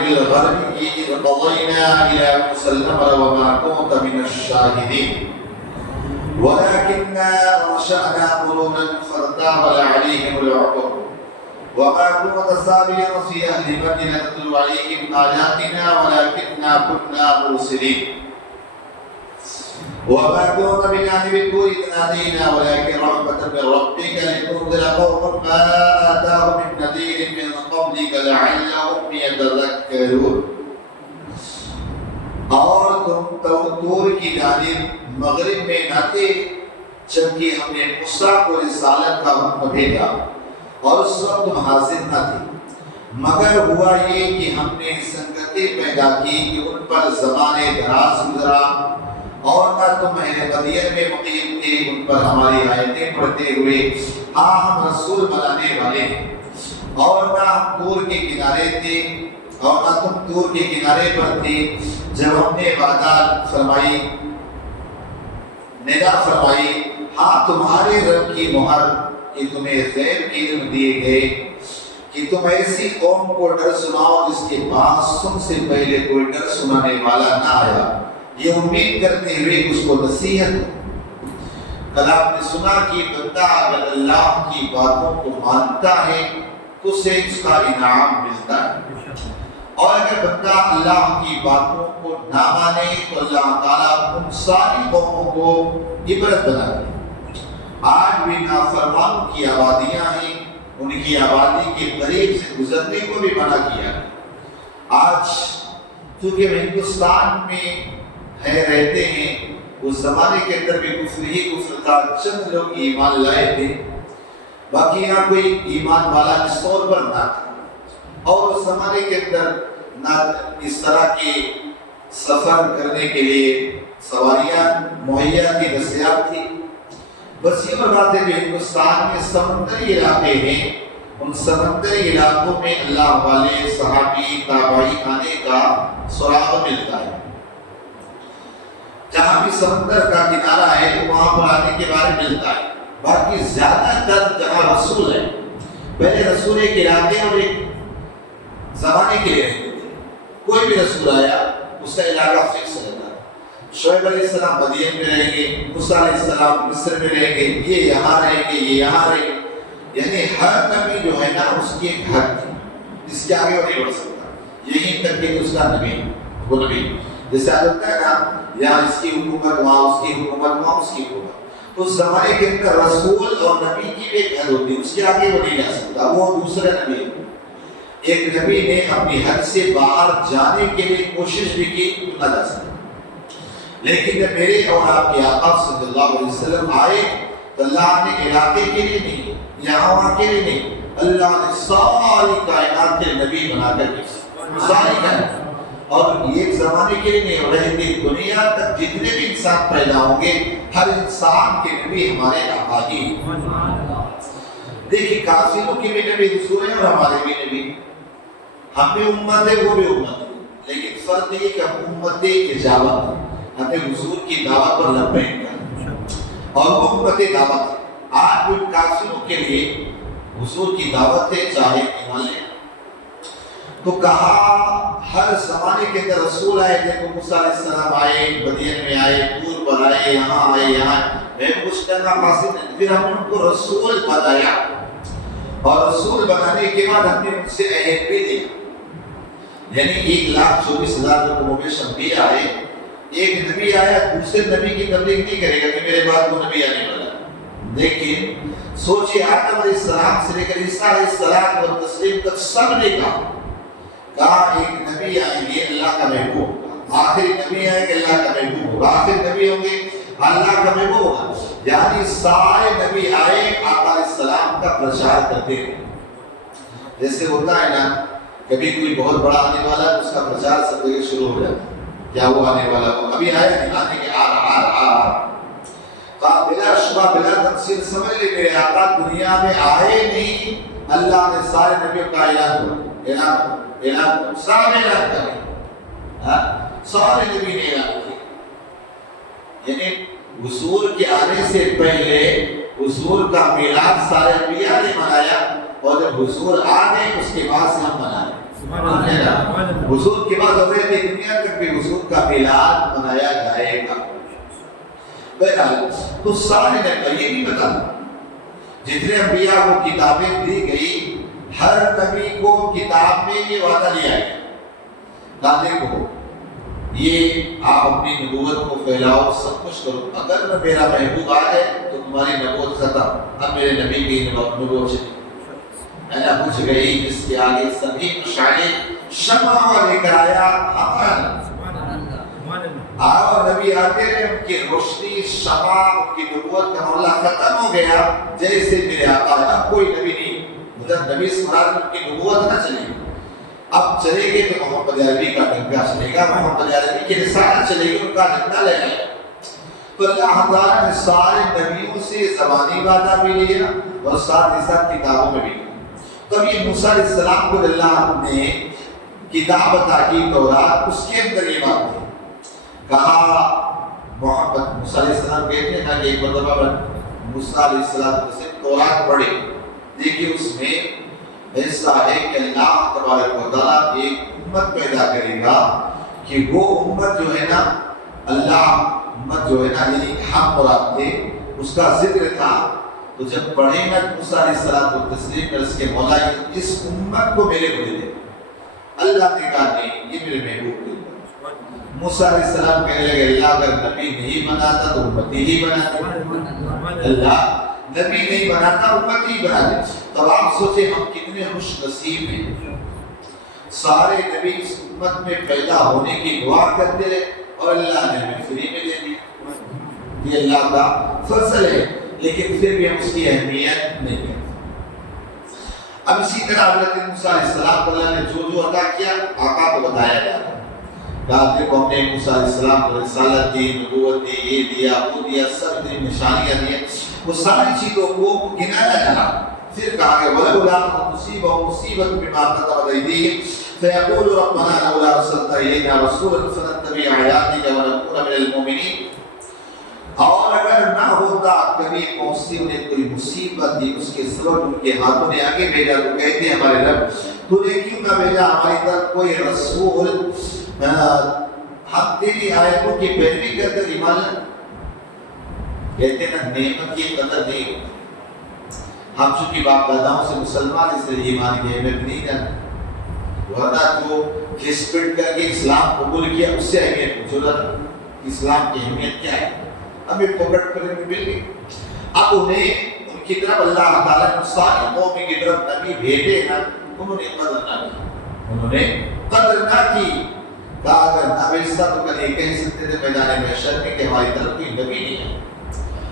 بالغرب إذ قضينا إلى موسى الأمر وما كنت من الشاهدين ولكننا أنشأنا قرونا فارتابل عليهم العقر وما كنت سابقا في أهل مدينة نتلو عليهم آياتنا ولكننا كنا مرسلين وما كنت من أهل الكور إذ نادينا ولكن رحمة من ربك لتنذر قوما ما آتاهم من نذير من قبلك لعلهم يتذكرون. اور تم طور کی جانب مغرب میں نہ تھے جبکہ ہم نے موسیٰ کو رسالت کا حکم بھیجا اور اس وقت تم حاضر نہ تھے، مگر ہوا یہ کہ ہم نے سنگتیں پیدا کی کہ ان پر زمانے دراز گزرا اور نہ تم اہل مدین میں مقیم تھے ان پر ہماری آیتیں پڑھتے ہوئے، ہاں ہم رسول بنانے والے ہیں، اور نہ ہم طور کے کنارے تھے اور نہ تم طور کے کنارے پر تھے جب ہم نے وعدہ فرمائی ندا فرمائی، ہاں تمہارے رب کی مہر کہ تمہیں غیب کے علم دیے گئے کہ تم ایسی قوم کو ڈر سناؤ جس کے پاس تم سے پہلے کوئی ڈر سنانے والا نہ آیا، یہ امید کرتے ہوئے اس کو نصیحت ہو۔ کل آپ نے سنا کہ بندہ اگر اللہ کی باتوں کو مانتا ہے تو اسے اس کا انعام ملتا ہے، اور اگر بندہ اللہ کی باتوں کو نہ مانے تو اللہ تعالیٰ ان ساری قوموں کو عبرت بنا دے۔ آج بھی نافرمانوں کی آبادیاں ہیں، ان کی آبادی کے قریب سے گزرنے کو بھی منع کیا۔ آج چونکہ ہندوستان میں رہتے ہیں، اس زمانے کے اندر بھی کفر ہی کفر تھا، چند لوگ ایمان لائے تھے، باقی یہاں کوئی ایمان والا اس طور پر نہ تھا، اور اس زمانے کے اندر نہ اس طرح کے سفر کرنے کے لیے سواریاں مہیا کی دستیاب تھی۔ بس یہ بات ہے کہ ہندوستان میں سمندری علاقے ہیں، ان سمندری علاقوں میں اللہ والے صحابی تابعی آنے کا سراغ ملتا ہے۔ جہاں بھی سمندر کا کنارہ ہے تو وہاں پر آنے کے بارے ملتا ہے، باقی زیادہ تر جہاں رسول ہے، پہلے رسول ایک علاقے اور ایک زمانے کے لیے رہتے تھے، کوئی بھی رسول آیا اس کا علاقہ فکس رہتا ہے۔ شعیب علیہ السلام مدین میں رہیں گے، موسیٰ علیہ السلام مصر میں رہیں گے، یہ یہاں رہیں گے، یہ یہاں رہیں گے، یعنی ہر نبی جو ہے نا اس کی ایک حد تھی جس کے آگے وہ نہیں بڑھ سکتا، یہی تک کہ اس کا نبی وہ نبی جیسے آ جاتا ہے نا، یہاں اس کی حکومت، وہاں اس کی حکومت، وہاں اس کی حکومت، اس زمانے کے اندر رسول اور نبی کی بھی ایک حد ہوتی ہے، اس کے آگے وہ نہیں جا سکتا، وہ دوسرا نبی ہے۔ ایک نبی نے اپنی حد سے باہر جانے کے لیے کوشش بھی کی، نہ جا سکتا، لیکن جب میرے اور آپ کے آقا صلی اللہ علیہ وسلم آئے تو اللہ نے علاقے کے لیے نہیں، یہاں وہاں کے لیے نہیں، اللہ نے ساری کائنات کے نبی بنا کر دی، ساری کائنات، اور ایک زمانے کے لیے نہیں، رہتی دنیا تک جتنے بھی انسان پیدا ہوں گے ہر انسان کے نبی ہمارے آقا ہی ہیں۔ دیکھیں کافروں کے بھی نبی رسول ہیں اور ہمارے بھی نبی، ہم بھی امت ہے وہ بھی امت ہے، لیکن فرق یہ کہ ہم امت اجابت ہے، ہمیں حضور کی دعوت پر لبیک کرنا، اور وہ امت دعوت ہے۔ آج بھی کافروں کے لیے حضور کی دعوت ہے، چاہے ایمان لیں۔ تو کہا ہر زمانے کے اندر رسول آئے، دیکھو موسیٰ علیہ السلام آئے، مدین میں آئے، طور پر آئے، یہاں آئے، یہاں میں کچھ کرنا قاصد نہیں، پھر ہم ان کو رسول بنایا، اور رسول بنانے کے بعد ہم نے ان سے عہد بھی دیا، یعنی 1,24,000 پروبیشن بھی آئے، ایک نبی آیا دوسرے نبی کی تبلیغ نہیں کرے گا کہ میرے بعد وہ نبی آنے والا، لیکن سوچئے آدم علیہ السلام سے لے کر عیسیٰ علیہ السلام اور تسلیم تک سب نے کہا ایک نبی آئیں گے اللہ کا محبوب، آخری نبی آئیں گے اللہ کا محبوب ہوگا، آخری نبی ہوں گے اللہ کا محبوب ہوگا، یعنی سارے نبی آئے آقا علیہ السلام کا پرچار کرتے ہیں۔ جیسے ہوتا ہے نا کبھی کوئی بہت بڑا آنے والا ہے اس کا پرچار سب جگہ شروع ہو جاتا ہے، کیا وہ آنے والا ہو، ابھی آیا نہیں، آنے کے آ رہا بلا شبہ بلا تفصیل سمجھ لے میرے آقا دنیا میں آئے نہیں، اللہ نے سارے نبیوں کا اعلان سارے اعلان کرے، سارے نبی نے اعلان کیا، یعنی حضور کے آنے سے پہلے حضور کا میلاد سارے انبیاء نے منایا، اور جب حضور آ گئے اس کے بعد سے ہم منائیں۔ حضور کے بعد ضرورت ہے دنیا تک بھی حضور کا میلاد منایا جائے گا. بہرحال تو سارے نے یہ بھی بتا جتنے انبیاء کو کتابیں دی گئی ہر نبی کو کتاب میں یہ وعدہ دیا ہے کہ کو یہ آپ اپنی نبوت کو پھیلاؤ سب کچھ کرو اگر میرا محبوب آئے تو تمہاری نبوت ختم اب میرے نبی کی نبوت چلی میں نے پوچھ گئی جس کے آگے سبھی مشاعرے شمع لے کر آیا اور نبی آتے رہے ان کی روشنی شمع ان کی نبوت کا معاملہ ختم ہو گیا جیسے میرے آقا ہے اب کوئی نبی نہیں مطلب نبی سمرات ان کی نبوت نہ چلے گی اب چلے گے تو محمد عربی کا ڈنکا چلے گا محمد عربی کی رسالت چلے گی ان کا ڈنکا لے گا تو اللہ تعالیٰ نے سارے نبیوں سے زبانی وعدہ بھی لیا اور ساتھ ہی ساتھ کتابوں میں بھی لیا. تو یہ موسیٰ علیہ السلام کو اللہ نے کتاب عطا کی تورات اس کے اندر یہ بات تھی کہا محمد موسیٰ علیہ السلام کہتے ہیں کہ ایک مرتبہ موسیٰ علیہ السلام سے تورات پڑھے دیکھیں اس میں ایسا ہے کہ اللہ تبارک و تعالیٰ ایک امت پیدا کرے گا کہ وہ امت جو ہے نا اللہ امت جو ہے نا یعنی ہم مراد تھے اس کا ذکر تھا تو جب پڑھیں گا موسیٰ علیہ السلام کو تسلیم کر اس کے مولا اس امت کو میرے کو دے دے اللہ نے کہا نہیں یہ میرے محبوب دے موسیٰ علیہ السلام کہنے لگے اللہ اگر نبی نہیں بناتا تو امتی ہی بناتا اللہ نبی نہیں بناتا امت ہی بنا دے. تو آپ سوچیں ہم کتنے خوش نصیب ہیں سارے نبی اس امت میں پیدا ہونے کی دعا کرتے رہے اور اللہ نے ہمیں فری میں دے دی یہ اللہ کا فضل ہے لیکن پھر بھی ہم اس کی اہمیت نہیں کرتے. اب اسی طرح حضرت موسیٰ علیہ السلام کو اللہ نے جو عطا کیا آقا کو بتایا گیا کہا دیکھو ہم نے موسیٰ علیہ السلام کو رسالت دی نبوت دی یہ دیا وہ دیا سب دی نشانیاں دی وہ ساری چیزوں کو گنایا جا پھر کہا کہ وَلَوْلَا تُصِيبَهُمْ مُصِيبَةٌ بِمَا قَدَمَتْ أَيْدِيهِمْ فَيَقُولُوا رَبَّنَا لَوْلَا أَرْسَلْتَ إِلَيْنَا رَسُولًا فَنَتَّبِعَ آيَاتِكَ وَنَكُونَ مِنَ الْمُؤْمِنِينَ. اور اگر نہ ہوتا کبھی پہنچتی انہیں کوئی مصیبت دی اس کے سبب ان کے ہاتھوں نے آگے بھیجا تو کہتے ہیں ہمارے رب تو نے کیوں نہ بھیجا ہماری طرف کوئی رسول ہم تیری آیتوں کی پیروی کر کر ایمان کہتے ہیں نا نعمت کی قدر نہیں ہوتی. ہم چونکہ باپ داداؤں سے مسلمان اس لیے ایمان کی اہمیت نہیں جانتے ورنہ جو کھسپٹ کر کے اسلام قبول کیا اس سے اہمیت پوچھو اسلام کی اہمیت کیا ہے ہمیں پکڑ کر مل گئی. اب انہیں ان کی طرف اللہ تعالیٰ نے ساری قوم کی طرف نبی بھیجے نا انہوں نے قدر نہ کی انہوں نے قدر نہ کی کہا اگر نہ بھیجتا تو کل یہ کہہ سکتے تھے میدان محشر میں کہ ہماری طرف کوئی نبی نہیں ہے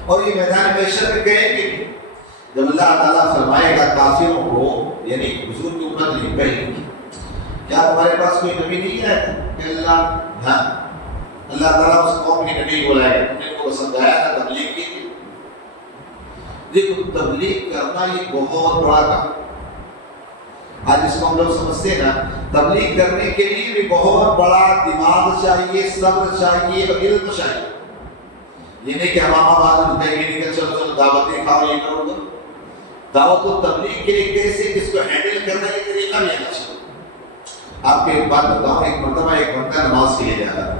اور یہ میدان محشر میں کہیں گے جب اللہ تعالیٰ فرمائے گا کافروں کو یعنی حضور کی امت نہیں کہیں گی کیا تمہارے پاس کوئی نبی نہیں ہے کہ اللہ تعالیٰ اس قوم کی نبی بلائے گا تم نے کو سمجھایا تھا تبلیغ کی تھی. دیکھو تبلیغ کرنا یہ بہت بڑا کام آج اس کو ہم لوگ سمجھتے ہیں نا تبلیغ کرنے کے لیے بھی بہت بڑا دماغ چاہیے صبر چاہیے اور علم چاہیے. یہ نہیں کہ ہم آباد اٹھائیں گے نہیں چلو چلو دعوتیں کھاؤ یہ کرو تو دعوت و تبلیغ کے لیے کیسے کس کو ہینڈل کرنا یہ طریقہ بھی آنا چاہیے. آپ کو ایک بات بتاؤں ایک مرتبہ ایک بندہ نماز کے لیے جا رہا تھا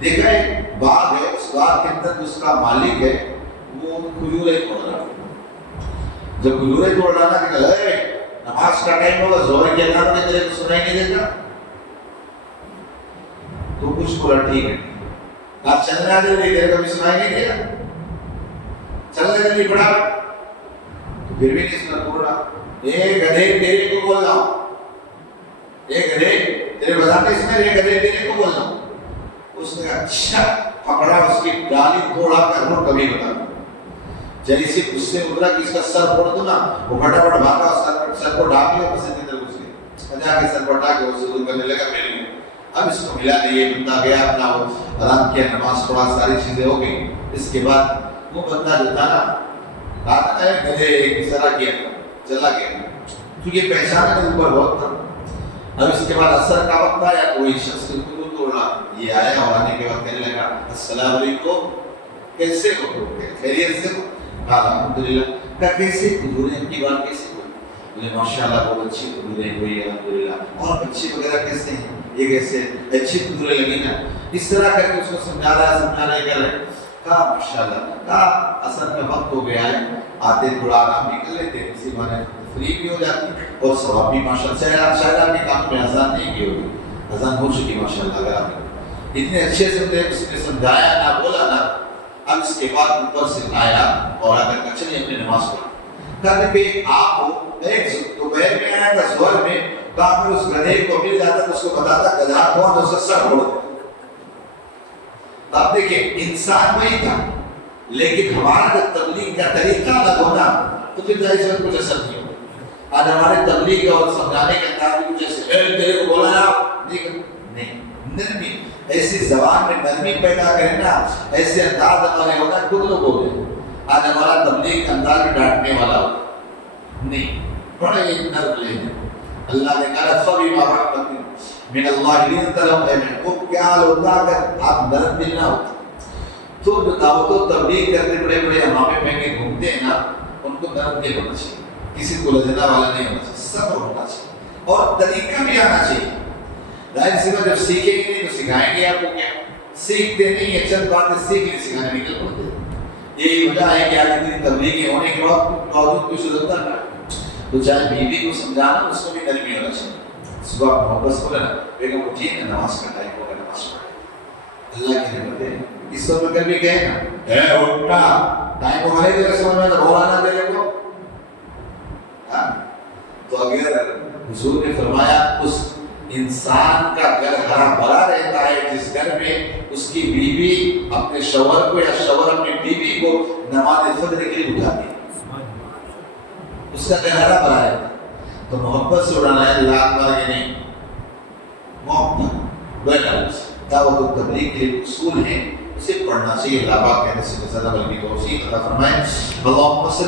دیکھا ایک باغ ہے اس باغ کے اندر اس کا مالک ہے وہ کھجوریں توڑ رہا جب کھجوریں توڑ رہا تھا کہ نماز کا ٹائم ہوگا زہر کے اذان میں تیرے کو سنائی نہیں دیتا تو کچھ بولا ٹھیک ہے آپ چلنا جلدی تیرے کو بھی سنائی نہیں دے گا چلنا جلدی پڑا تو پھر بھی نہیں سنا بول رہا گدھے تیرے کو بول رہا ہوں گدھے تیرے بتاتے اس میں گدھے تیرے کو بول رہا ہوں. اس نے اچھا پکڑا اس کی ڈالی توڑا کر وہ کبھی بتا جیسے اس سے اترا کہ اس کا سر پھوڑ دو نا وہ پھٹافٹ بھاگا سر کو ڈھانپ لیا پسند کی طرف اس کے جا کے سر کو ہٹا کے وہ ضرور کرنے لگا میرے لیے. اب اس کو ملا نہیں یہ بندہ گیا اپنا وہ آرام کیا نماز پڑھا ساری چیزیں ہو گئی. اس کے بعد وہ بندہ جو تھا نا رات میں گدھے ایک سرا کیا چلا گیا کیونکہ پہچانا کے اوپر بہت تھا. اب اس کے بعد اثر کا وقت آیا کوئی شخص کو توڑا یہ آیا اور آنے کے بعد کہنے لگا السلام علیکم کیسے ہو خیریت سے ہو الحمدللہ. کہا کیسے کھجوریں کی بات کیسے ہوئی بولے ماشاءاللہ بہت اچھی کھجوریں ہوئی الحمدللہ. اور بچے وغیرہ کیسے ہیں, یہ کیسے اچھی کھجوریں لگی نا. اس طرح کر کے اس کو سمجھا رہا ہے کر رہے. کہا ماشاءاللہ, کہا اصل میں وقت ہو گیا ہے, آتے تھوڑا آرام بھی کر لیتے, اسی بہانے فری بھی ہو جاتی اور ثواب بھی ماشاءاللہ. شاید آپ کے کام میں اذان نہیں کی ہوگی, اذان ہو چکی ماشاءاللہ. اگر آپ اتنے اچھے سے اس نے سمجھایا نہ بولا نا, اب اس کے بعد اوپر سے آیا اور آ کر چلیے اپنی نماز پڑھا. کہنے پہ آپ ایک دوپہر میں آیا تھا زہر میں, کہا پھر اس گدھے کو مل جاتا تو اس کو بتاتا گدھا کون, تو اس کا سر پھوڑ دیتا. آپ دیکھیں انسان وہی تھا, لیکن ہمارا جو تبلیغ کا طریقہ الگ ہونا تو پھر ظاہر سے کچھ اثر نہیں ہوگا. آج ہمارے تبلیغ اور سمجھانے کا انداز بھی کچھ ایسے تیرے کو بولا نا نہیں, نرمی ایسی زبان میں نرمی پیدا کریں نا, ایسے انداز ہمارے ہونا خود لوگ ہو گئے. آج ہمارا تبلیغ کا انداز بھی ڈانٹنے والا نہیں, بڑے نرم لے ہیں. اللہ نے کہا فبما رحمۃ من اللہ لنت لهم, وہ کیا ہوتا اگر آپ نرم دل نہ ہوتے تو جو دعوت و تبلیغ کرتے بڑے بڑے امامے پہنے گھومتے ہیں نا, ان کو نرم دل ہونا چاہیے, کسی کو لجنا والا نہیں ہونا چاہیے, صبر ہونا چاہیے اور طریقہ بھی آنا چاہیے. ظاہر سی بات, جب سیکھیں گے نہیں تو سکھائیں گے آپ کو کیا؟ سیکھتے نہیں ہیں, چند باتیں سیکھ نہیں سکھانے نکل پڑتے. یہی وجہ ہے کہ آج اتنی تبلیغیں ہونے کے باوجود کچھ ہوتا ہے تو چاہے بیوی کو سمجھانا اس کو بھی نرمی ہونا چاہیے. صبح محبت سے بولے نا بیگم اٹھیے نا, نماز کا ٹائم ہوگا, نماز پڑھیں. اللہ کی رحمت ہے. اس وقت اگر بھی کہیں نا اے اٹھا ٹائم ہو گئے تیرے سمجھ میں تو بولا نہ دے کو, تو اگر حضور نے فرمایا اس انسان کا گھر ہرا بھرا رہتا ہے جس گھر میں اس کی بیوی اپنے شوہر کو یا شوہر اپنی بیوی کو نماز فجر کے لیے اٹھاتی ہے, اس کا گھر ہرا بھرا رہتا ہے. تو محبت سے اڑانا ہے, لاکھ مار کے نہیں, محبت بیٹھا. دعوت و تبلیغ کے اصول ہیں, اسے پڑھنا چاہیے. اللہ پاک کہنے سے زیادہ بلکہ توفیق عطا فرمائے. اللہم صلی